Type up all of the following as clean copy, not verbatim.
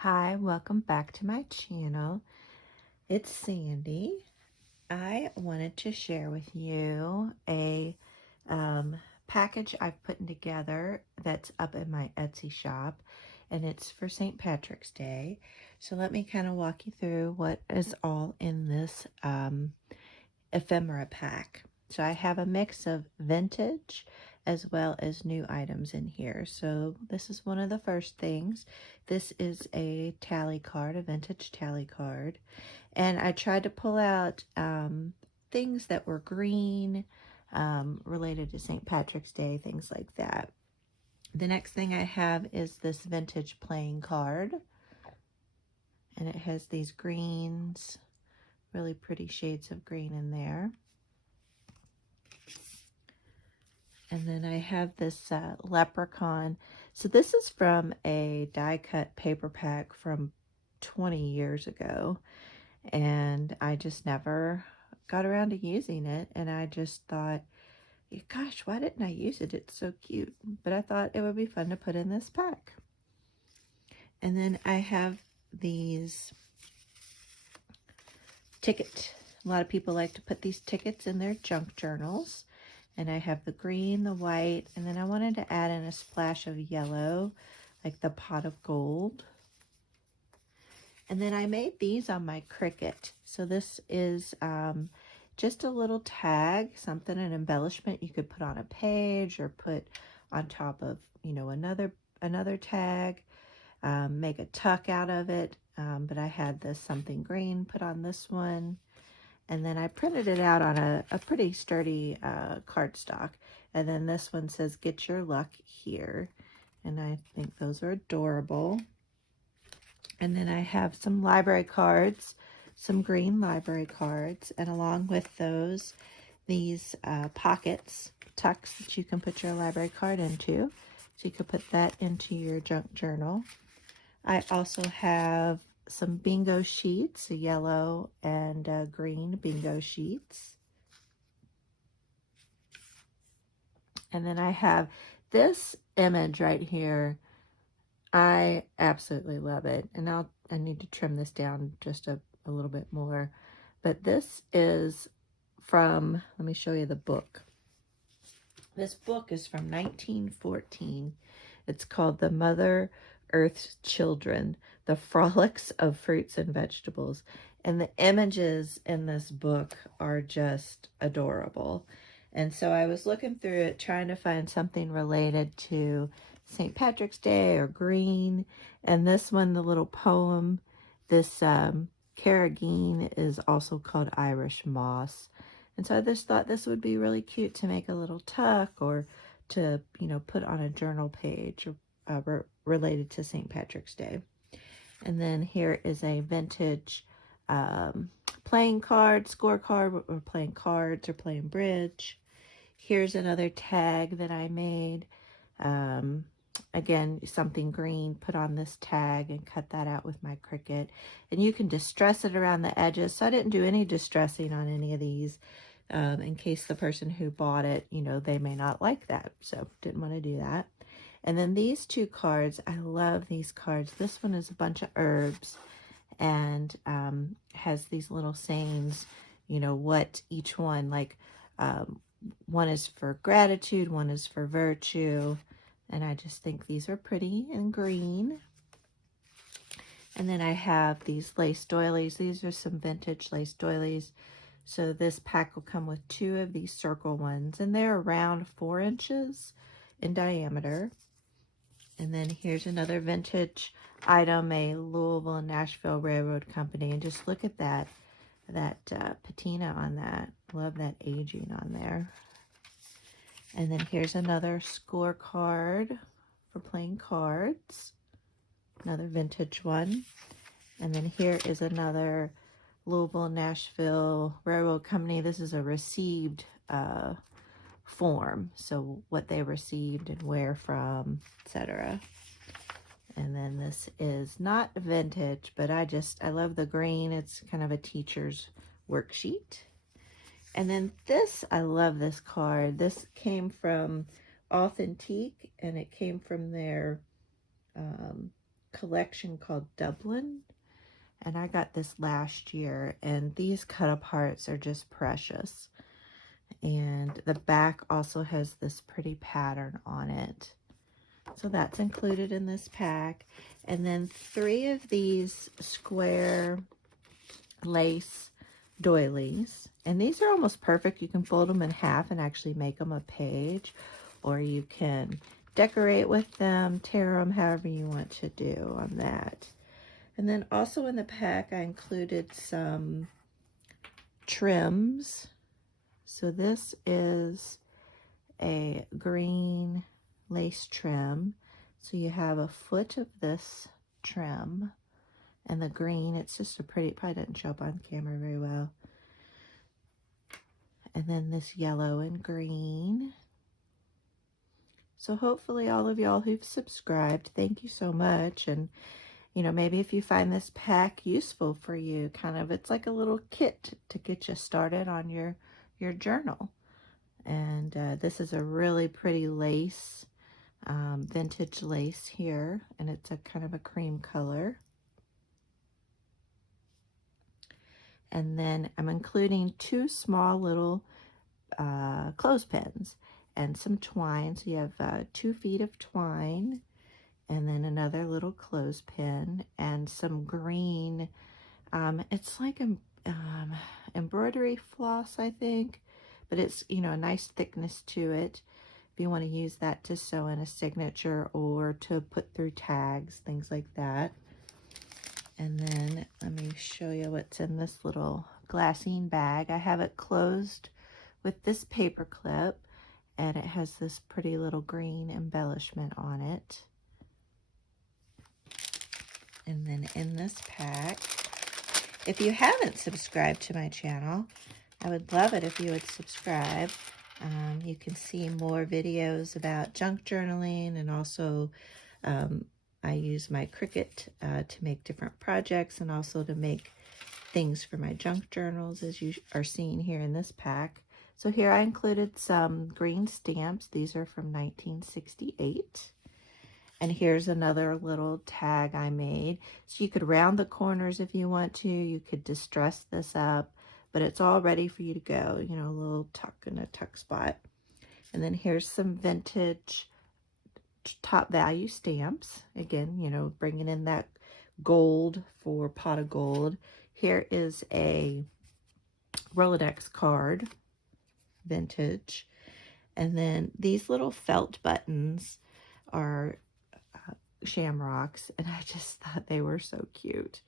Hi, welcome back to my channel. It's Sandy. I wanted to share with you a package I've put together that's up in my Etsy shop, and it's for St. Patrick's Day. So let me kind of walk you through what is all in this ephemera pack. So I have a mix of vintage as well as new items in here. So this is one of the first things. This is a tally card, a vintage tally card. And I tried to pull out things that were green, related to St. Patrick's Day, things like that. The next thing I have is this vintage playing card. And it has these greens, really pretty shades of green in there. And then I have this Leprechaun. So this is from a die cut paper pack from 20 years ago. And I just never got around to using it. And I just thought, gosh, why didn't I use it? It's so cute. But I thought it would be fun to put in this pack. And then I have these ticket. A lot of people like to put these tickets in their junk journals. And I have the green, the white, and then I wanted to add in a splash of yellow, like the pot of gold. And then I made these on my Cricut. So this is just a little tag, something, an embellishment you could put on a page or put on top of, another tag. Make a tuck out of it. But I had this something green put on this one. And then I printed it out on a pretty sturdy cardstock. And then this one says, "Get your luck here." And I think those are adorable. And then I have some library cards, some green library cards. And along with those, these pockets, tucks that you can put your library card into. So you could put that into your junk journal. I also have some bingo sheets, a yellow and green bingo sheets. And then I have this image right here. I absolutely love it. And I need to trim this down just a little bit more. But this is from, let me show you the book. This book is from 1914. It's called The Mother Earth's Children, The Frolics of Fruits and Vegetables. And the images in this book are just adorable. And so I was looking through it, trying to find something related to St. Patrick's Day or green. And this one, the little poem, this carrageen is also called Irish moss. And so I just thought this would be really cute to make a little tuck or to, put on a journal page related to St. Patrick's Day. And then here is a vintage playing card, scorecard. We're playing cards or playing bridge. Here's another tag that I made. Again, something green, put on this tag and cut that out with my Cricut. And you can distress it around the edges. So I didn't do any distressing on any of these in case the person who bought it, they may not like that. So didn't want to do that. And then these two cards, I love these cards. This one is a bunch of herbs and has these little sayings, what each one, like one is for gratitude, one is for virtue. And I just think these are pretty and green. And then I have these lace doilies. These are some vintage lace doilies. So this pack will come with 2 of these circle ones. And they're around 4 inches in diameter. And then here's another vintage item, a Louisville and Nashville Railroad Company. And just look at that patina on that. Love that aging on there. And then here's another scorecard for playing cards. Another vintage one. And then here is another Louisville, Nashville Railroad Company. This is a received form. So what they received and where from, etc. And then this is not vintage, but I love the green. It's kind of a teacher's worksheet. And then this, I love this card. This came from Authentique, and it came from their collection called Dublin, and I got this last year, and these cut aparts are just precious. And the back also has this pretty pattern on it. So that's included in this pack. And then 3 of these square lace doilies. And these are almost perfect. You can fold them in half and actually make them a page. Or you can decorate with them, tear them, however you want to do on that. And then also in the pack, I included some trims. So this is a green lace trim. So you have a foot of this trim, and the green, it's just a pretty, probably doesn't show up on camera very well. And then this yellow and green. So hopefully all of y'all who've subscribed, thank you so much. And you know, maybe if you find this pack useful for you, kind of, it's like a little kit to get you started on your journal. And this is a really pretty lace, vintage lace here, and it's a kind of a cream color. And then I'm including 2 small little clothespins and some twine. So you have 2 feet of twine, and then another little clothespin and some green, it's like embroidery floss, I think, but it's, you know, a nice thickness to it if you want to use that to sew in a signature or to put through tags, things like that. And then let me show you what's in this little glassine bag. I have it closed with this paper clip, and it has this pretty little green embellishment on it. And then in this pack, if you haven't subscribed to my channel, I would love it if you would subscribe. You can see more videos about junk journaling, and also I use my Cricut to make different projects and also to make things for my junk journals, as you are seeing here in this pack. So here I included some green stamps. These are from 1968. And here's another little tag I made. So you could round the corners if you want to. You could distress this up, but it's all ready for you to go. You know, a little tuck in a tuck spot. And then here's some vintage top value stamps. Again, you know, bringing in that gold for pot of gold. Here is a Rolodex card, vintage. And then these little felt buttons are shamrocks, and I just thought they were so cute.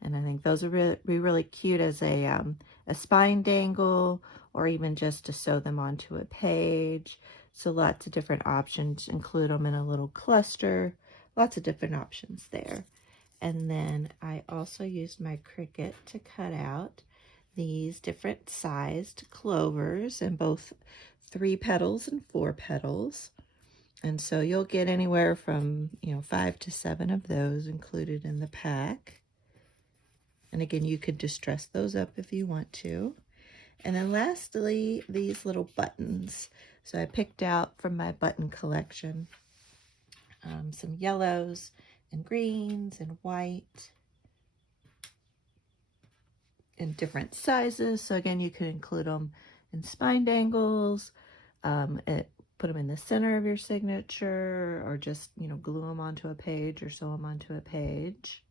And I think those are really cute as a spine dangle, or even just to sew them onto a page. So lots of different options. Include them in a little cluster. Lots of different options there. And then I also used my Cricut to cut out these different sized clovers in both 3 petals and 4 petals. And so you'll get anywhere from, you know, 5 to 7 of those included in the pack. And again, you could distress those up if you want to. And then lastly, these little buttons. So I picked out from my button collection some yellows and greens and white in different sizes. So again, you could include them in spine dangles, put them in the center of your signature, or just, you know, glue them onto a page or sew them onto a page.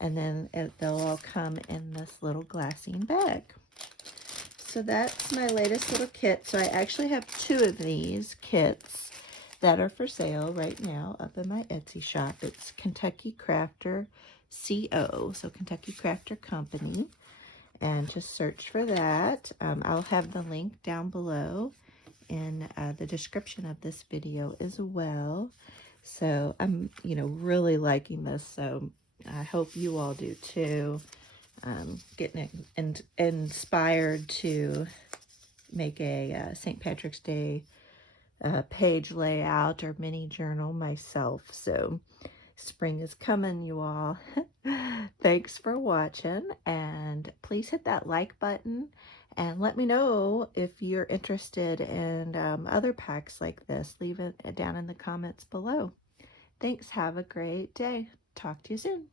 And then they'll all come in this little glassine bag. So that's my latest little kit. So I actually have 2 of these kits that are for sale right now up in my Etsy shop. It's Kentucky Crafter CO, so Kentucky Crafter Company. And just search for that. I'll have the link down below in the description of this video as well. So I'm, you know, really liking this. So I hope you all do too. Getting inspired to make a St. Patrick's Day page layout or mini journal myself. So spring is coming, you all. Thanks for watching, and please hit that like button and let me know if you're interested in other packs like this. Leave it down in the comments below. Thanks. Have a great day. Talk to you soon.